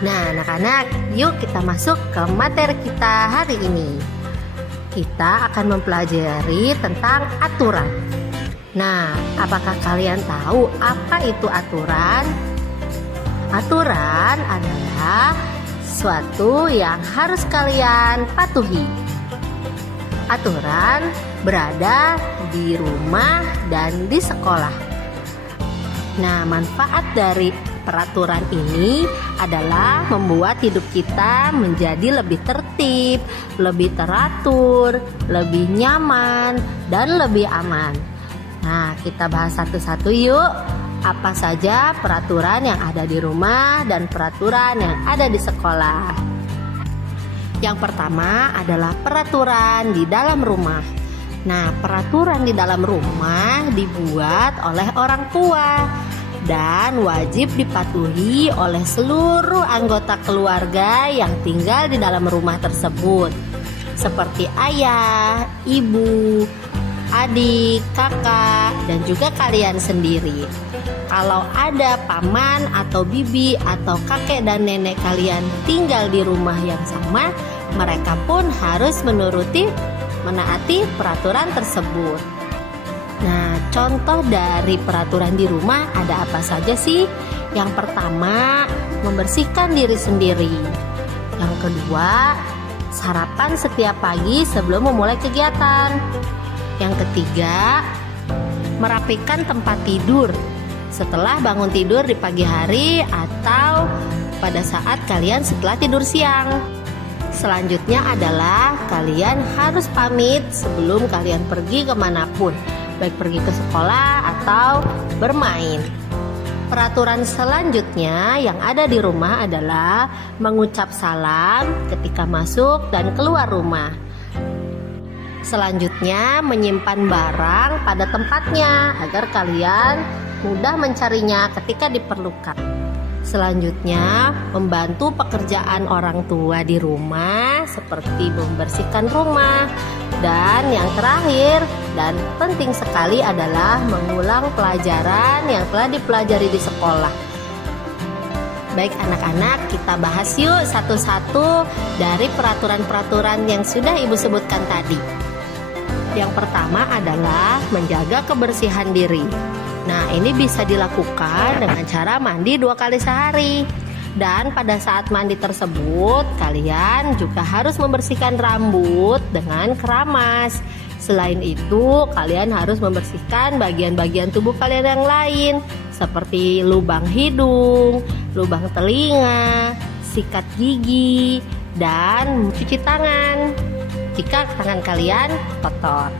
Nah, anak-anak, yuk kita masuk ke materi kita hari ini. Kita akan mempelajari tentang aturan. Nah, apakah kalian tahu apa itu aturan? Aturan adalah sesuatu yang harus kalian patuhi. Aturan berada di rumah dan di sekolah. Nah, manfaat dari peraturan ini adalah membuat hidup kita menjadi lebih tertib, lebih teratur, lebih nyaman, dan lebih aman. Nah, kita bahas satu-satu yuk. Apa saja peraturan yang ada di rumah dan peraturan yang ada di sekolah. Yang pertama adalah peraturan di dalam rumah. Nah, peraturan di dalam rumah dibuat oleh orang tua dan wajib dipatuhi oleh seluruh anggota keluarga yang tinggal di dalam rumah tersebut, seperti ayah, ibu, adik, kakak, dan juga kalian sendiri. Kalau ada paman atau bibi atau kakek dan nenek kalian tinggal di rumah yang sama, mereka pun harus menaati peraturan tersebut. Nah, contoh dari peraturan di rumah ada apa saja sih? Yang pertama, membersihkan diri sendiri. Yang kedua, sarapan setiap pagi sebelum memulai kegiatan. Yang ketiga, merapikan tempat tidur setelah bangun tidur di pagi hari atau pada saat kalian setelah tidur siang. Selanjutnya adalah kalian harus pamit sebelum kalian pergi kemanapun, baik pergi ke sekolah atau bermain. Peraturan selanjutnya yang ada di rumah adalah mengucap salam ketika masuk dan keluar rumah. Selanjutnya, menyimpan barang pada tempatnya agar kalian mudah mencarinya ketika diperlukan. Selanjutnya, membantu pekerjaan orang tua di rumah seperti membersihkan rumah. Dan yang terakhir dan penting sekali adalah mengulang pelajaran yang telah dipelajari di sekolah. Baik anak-anak, kita bahas yuk satu-satu dari peraturan-peraturan yang sudah Ibu sebutkan tadi. Yang pertama adalah menjaga kebersihan diri. Nah, ini bisa dilakukan dengan cara mandi 2 kali sehari. Dan pada saat mandi tersebut, kalian juga harus membersihkan rambut dengan keramas. Selain itu, kalian harus membersihkan bagian-bagian tubuh kalian yang lain, seperti lubang hidung, lubang telinga, sikat gigi, dan cuci tangan jika tangan kalian kotor.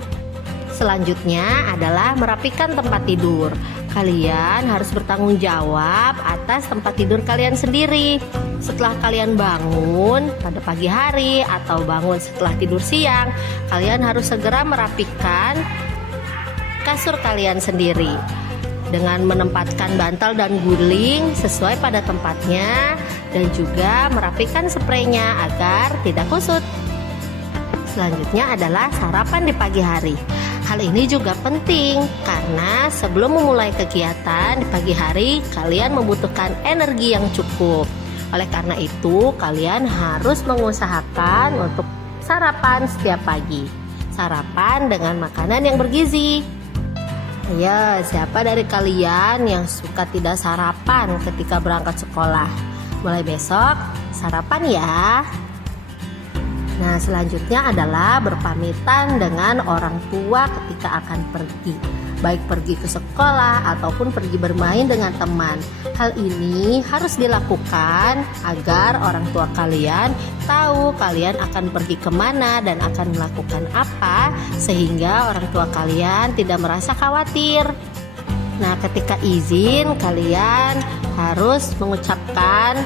Selanjutnya adalah merapikan tempat tidur. Kalian harus bertanggung jawab atas tempat tidur kalian sendiri. Setelah kalian bangun pada pagi hari atau bangun setelah tidur siang, kalian harus segera merapikan kasur kalian sendiri dengan menempatkan bantal dan guling sesuai pada tempatnya dan juga merapikan spraynya agar tidak kusut. Selanjutnya adalah sarapan di pagi hari. Hal ini juga penting karena sebelum memulai kegiatan di pagi hari, kalian membutuhkan energi yang cukup. Oleh karena itu, kalian harus mengusahakan untuk sarapan setiap pagi. Sarapan dengan makanan yang bergizi. Ya, siapa dari kalian yang suka tidak sarapan ketika berangkat sekolah? Mulai besok, sarapan ya. Nah, selanjutnya adalah berpamitan dengan orang tua ketika akan pergi, baik pergi ke sekolah ataupun pergi bermain dengan teman. Hal ini harus dilakukan agar orang tua kalian tahu kalian akan pergi kemana dan akan melakukan apa, sehingga orang tua kalian tidak merasa khawatir. Nah, ketika izin, kalian harus mengucapkan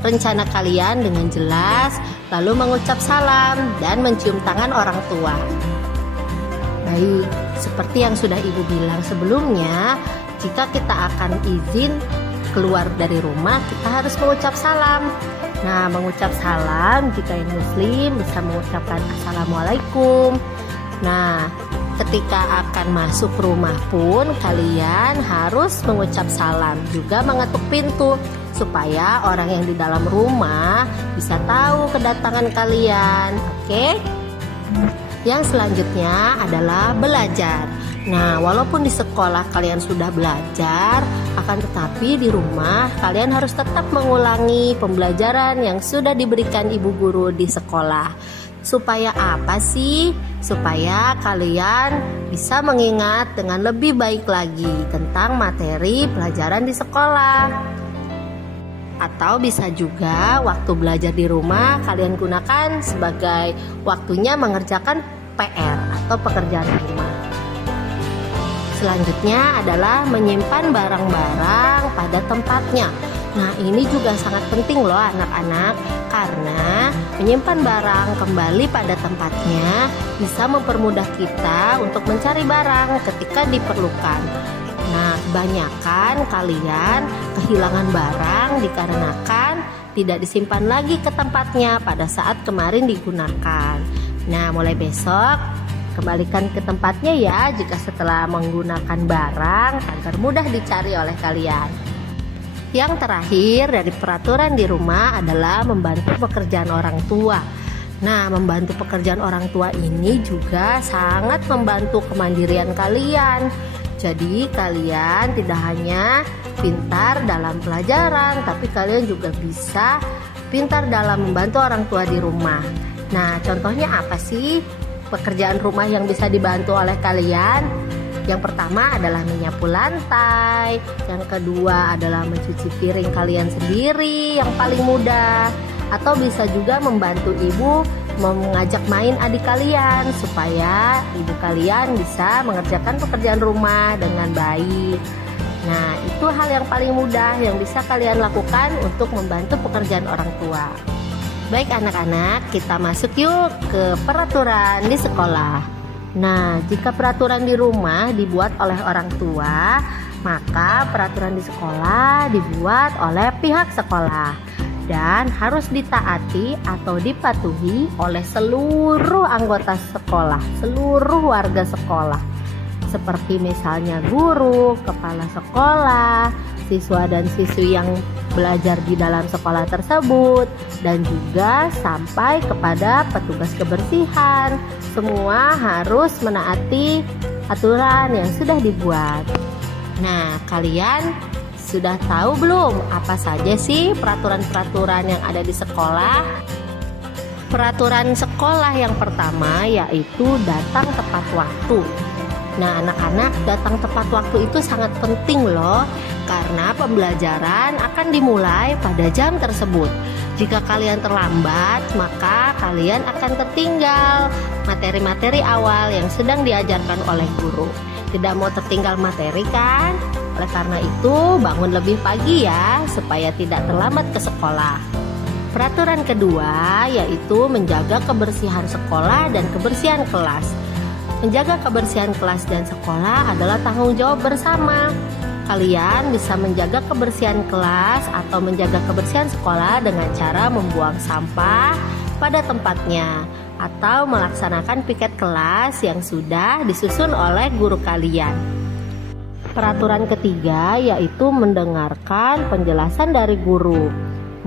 rencana kalian dengan jelas, lalu mengucap salam dan mencium tangan orang tua. Baik, seperti yang sudah Ibu bilang sebelumnya, jika kita akan izin keluar dari rumah, kita harus mengucap salam. Nah, mengucap salam, jika yang muslim bisa mengucapkan assalamualaikum. Nah, Ketika akan masuk rumah pun kalian harus mengucap salam, juga mengetuk pintu supaya orang yang di dalam rumah bisa tahu kedatangan kalian. Oke? Yang selanjutnya adalah belajar. Nah, walaupun di sekolah kalian sudah belajar, akan tetapi di rumah kalian harus tetap mengulangi pembelajaran yang sudah diberikan ibu guru di sekolah. Supaya apa sih? Supaya kalian bisa mengingat dengan lebih baik lagi tentang materi pelajaran di sekolah. Atau bisa juga waktu belajar di rumah kalian gunakan sebagai waktunya mengerjakan PR atau pekerjaan rumah. Selanjutnya adalah menyimpan barang-barang pada tempatnya. Nah, ini juga sangat penting loh anak-anak, karena menyimpan barang kembali pada tempatnya bisa mempermudah kita untuk mencari barang ketika diperlukan. Nah, kebanyakan kalian kehilangan barang dikarenakan tidak disimpan lagi ke tempatnya pada saat kemarin digunakan. Nah, mulai besok kembalikan ke tempatnya ya jika setelah menggunakan barang agar mudah dicari oleh kalian. Yang terakhir dari peraturan di rumah adalah membantu pekerjaan orang tua. Nah, membantu pekerjaan orang tua ini juga sangat membantu kemandirian kalian. Jadi kalian tidak hanya pintar dalam pelajaran, tapi kalian juga bisa pintar dalam membantu orang tua di rumah. Nah, contohnya apa sih pekerjaan rumah yang bisa dibantu oleh kalian? Yang pertama adalah menyapu lantai, yang kedua adalah mencuci piring kalian sendiri yang paling mudah, atau bisa juga membantu ibu mengajak main adik kalian supaya ibu kalian bisa mengerjakan pekerjaan rumah dengan baik. Nah, itu hal yang paling mudah yang bisa kalian lakukan untuk membantu pekerjaan orang tua. Baik anak-anak, kita masuk yuk ke peraturan di sekolah. Nah, jika peraturan di rumah dibuat oleh orang tua, maka peraturan di sekolah dibuat oleh pihak sekolah dan harus ditaati atau dipatuhi oleh seluruh anggota sekolah, seluruh warga sekolah. Seperti misalnya guru, kepala sekolah, siswa dan siswi yang belajar di dalam sekolah tersebut, dan juga sampai kepada petugas kebersihan. Semua harus menaati aturan yang sudah dibuat. Nah, kalian sudah tahu belum apa saja sih peraturan-peraturan yang ada di sekolah? Peraturan sekolah yang pertama yaitu datang tepat waktu. Nah, anak-anak, datang tepat waktu itu sangat penting loh, karena pembelajaran akan dimulai pada jam tersebut. Jika kalian terlambat, maka kalian akan tertinggal materi-materi awal yang sedang diajarkan oleh guru. Tidak mau tertinggal materi kan? Oleh karena itu, bangun lebih pagi ya, supaya tidak terlambat ke sekolah. Peraturan kedua yaitu menjaga kebersihan sekolah dan kebersihan kelas. Menjaga kebersihan kelas dan sekolah adalah tanggung jawab bersama. Kalian bisa menjaga kebersihan kelas atau menjaga kebersihan sekolah dengan cara membuang sampah pada tempatnya atau melaksanakan piket kelas yang sudah disusun oleh guru kalian. Peraturan ketiga yaitu mendengarkan penjelasan dari guru.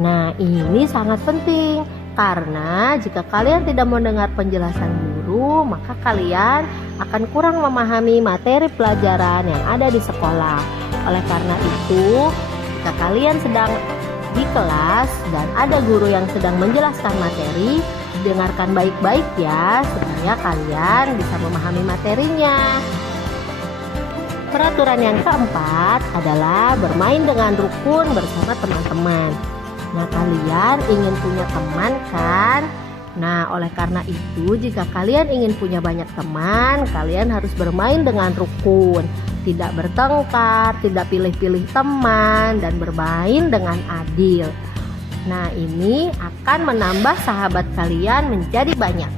Nah, ini sangat penting karena jika kalian tidak mendengar penjelasan guru, maka kalian akan kurang memahami materi pelajaran yang ada di sekolah. Oleh karena itu, jika kalian sedang di kelas dan ada guru yang sedang menjelaskan materi, dengarkan baik-baik ya, supaya kalian bisa memahami materinya. Peraturan yang keempat adalah bermain dengan rukun bersama teman-teman. Nah, kalian ingin punya teman kan? Nah, oleh karena itu, jika kalian ingin punya banyak teman, kalian harus bermain dengan rukun, tidak bertengkar, tidak pilih-pilih teman, dan bermain dengan adil. Nah, ini akan menambah sahabat kalian menjadi banyak.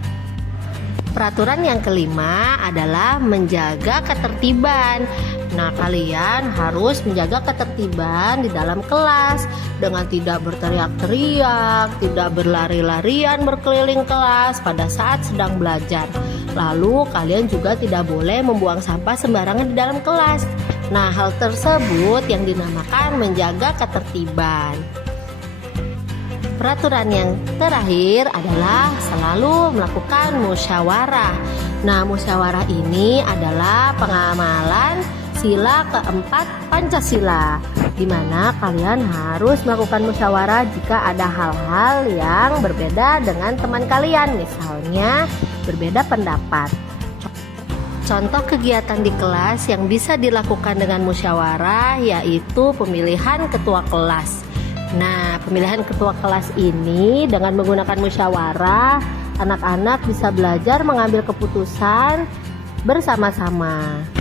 Peraturan yang kelima adalah menjaga ketertiban. Nah, kalian harus menjaga ketertiban di dalam kelas dengan tidak berteriak-teriak, tidak berlari-larian berkeliling kelas pada saat sedang belajar. Lalu, kalian juga tidak boleh membuang sampah sembarangan di dalam kelas. Nah, hal tersebut yang dinamakan menjaga ketertiban. Peraturan yang terakhir adalah selalu melakukan musyawarah. Nah, musyawarah ini adalah pengamalan sila keempat Pancasila, di mana kalian harus melakukan musyawarah jika ada hal-hal yang berbeda dengan teman kalian, misalnya berbeda pendapat. Contoh kegiatan di kelas yang bisa dilakukan dengan musyawarah yaitu pemilihan ketua kelas. Nah, pemilihan ketua kelas ini dengan menggunakan musyawarah, anak-anak bisa belajar mengambil keputusan bersama-sama.